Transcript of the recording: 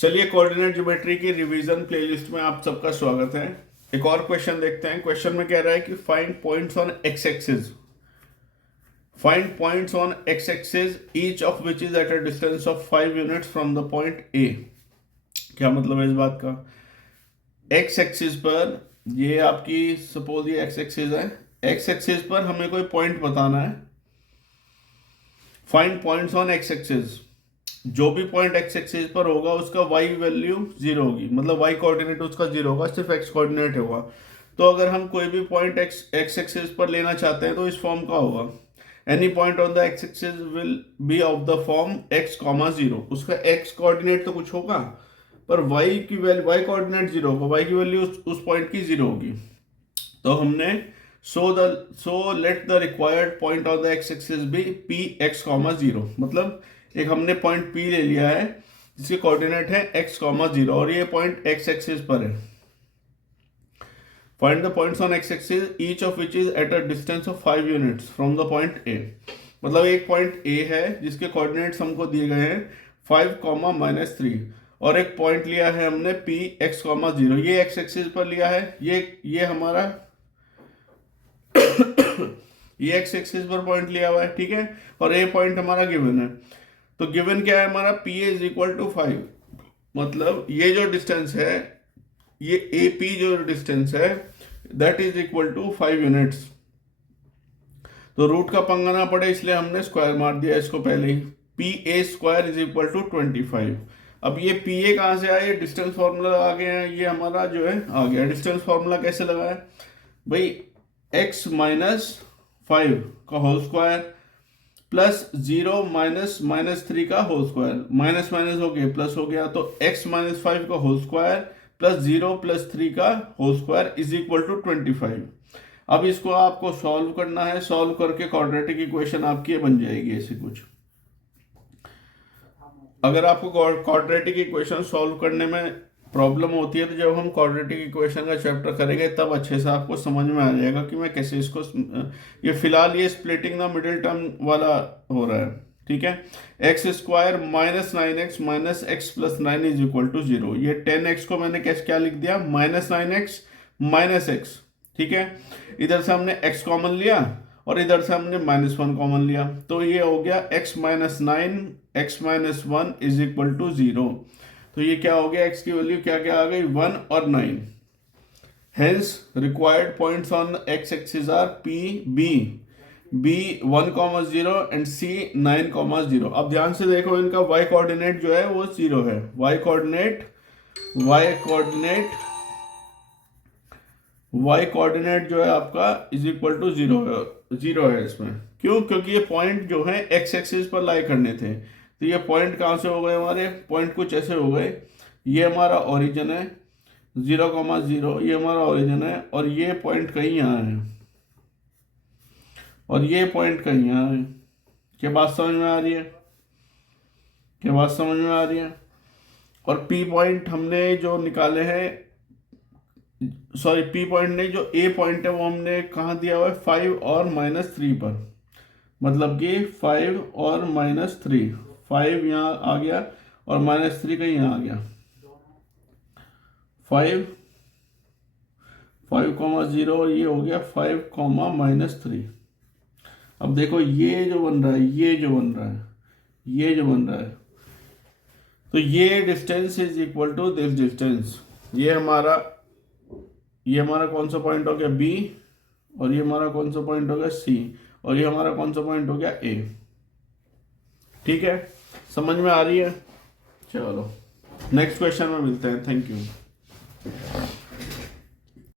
चलिए, coordinate geometry की revision playlist में आप सबका स्वागत है। एक और क्वेश्चन देखते हैं। क्वेश्चन में कह रहा है कि find points on x axis, find points on x axis each of which is at a distance of 5 units from the point A. क्या मतलब है इस बात का? एक्स एक्सिस पर, ये आपकी सपोज ये एक्स एक्सिस है, एक्स एक्सिस पर हमें कोई पॉइंट बताना है। Find points on x axis, जो भी पॉइंट एक्स एक्सिस पर होगा उसका वाई वैल्यू जीरो होगी, मतलब वाई कोऑर्डिनेट उसका जीरो होगा, सिर्फ एक्स कोऑर्डिनेट होगा। तो अगर हम कोई भी पॉइंट एक्स एक्सिस पर लेना चाहते हैं तो इस फॉर्म का होगा। Any point on the X axis will be of the form X comma zero. उसका एक्स कोऑर्डिनेट तो कुछ होगा पर वाई की वैल्यू, वाई कोऑर्डिनेट जीरो होगा, वाई की वैल्यू उस पॉइंट की जीरो होगी। तो हमने so let the required point on the X axis be P X comma zero. मतलब एक हमने पॉइंट P ले लिया है जिसके कोऑर्डिनेट है x कॉमा जीरो और ये पॉइंट x एक्सिस पर है। Find the points on x axis each of which is at a distance of 5 units from the point A। मतलब एक पॉइंट A है जिसके कोऑर्डिनेट्स हमको दिए गए हैं 5 कॉमा -3 और एक पॉइंट लिया है हमने P x कॉमा जीरो। ये x एक्सिस पर लिया है, ये हमारा ये x एक्सिस पर पॉइंट लिया हुआ है, ठीक है। और A पॉइंट हमारा गिवन है। तो गिवन क्या है हमारा? P is equal to 5। मतलब ये जो डिस्टेंस है, ये ए पी जो डिस्टेंस है that is equal to 5 units. तो रूट का पंगा ना पड़े इसलिए हमने स्क्वायर मार दिया इसको पहले ही। P A square is equal to 25। अब ये पी ए कहाँ से आया? डिस्टेंस फॉर्मूला आ गया है, ये हमारा जो है आ गया। डिस्टेंस फॉर्मूला कैसे लगाया भाई? एक्स माइनस 5 का होल स्क्वायर प्लस 0 -3 का होल स्क्वायर, माइनस माइनस हो गया प्लस हो गया, तो x -5 का होल स्क्वायर प्लस 0 + 3 का whole square is equal to 25। अब इसको आपको सॉल्व करना है, सॉल्व करके क्वाड्रेटिक इक्वेशन आपकी बन जाएगी ऐसे कुछ। अगर आपको क्वाड्रेटिक इक्वेशन सॉल्व करने में प्रॉब्लम होती है तो जब हम क्वाड्रेटिक इक्वेशन का चैप्टर करेंगे तब अच्छे से आपको समझ में आ जाएगा कि मैं कैसे इसको, ये फिलहाल ये स्प्लिटिंग द मिडिल टर्म वाला हो रहा है, ठीक है। X square -9x -x + 9 is equal to 0। ये 10x को मैंने कैसे क्या लिख दिया? -9x -x, ठीक है। इधर से हमने x कॉमन लिया और इधर से हमने -1 कॉमन लिया, तो ये हो गया x -9 x -1 is equal to 0। तो ये क्या हो गया? x की वैल्यू क्या क्या आ गई? 1 और 9। Hence required points on x axis are p b 1, 0 and c 9, 0। अब ध्यान से देखो, इनका y कोऑर्डिनेट जो है वो 0 है। y कोऑर्डिनेट जो है आपका इज इक्वल टू 0 है इसमें। क्यों? क्योंकि ये पॉइंट जो है x एक्सिस पर लाई करने थे। तो ये पॉइंट कहाँ से हो गए हमारे? पॉइंट कुछ ऐसे हो गए। ये हमारा ओरिजिन है 0, ये हमारा ओरिजिन है और ये पॉइंट कहीं यहाँ है और ये पॉइंट कहीं यहाँ है। क्या बात समझ में आ रही है? क्या बात समझ में आ रही है? और P पॉइंट हमने जो निकाले हैं, सॉरी P पॉइंट नहीं, जो A पॉइंट है वो हमने कहाँ दिया हुआ है? 5 और -3 पर। मतलब कि 5 और -3, 5 यहाँ आ गया और -3 कहीं यहाँ आ गया। 5 0 और ये हो गया 5, -3। अब देखो ये जो बन रहा है, ये जो बन रहा है, तो ये distance is equal to this distance. ये हमारा कौन सा पॉइंट हो गया? B, और ये हमारा कौन सा पॉइंट हो गया? C, और ये हमारा कौन सा पॉइंट हो गया? A। ठीक है, समझ में आ रही है? चलो नेक्स्ट क्वेश्चन में मिलते हैं। Thank you.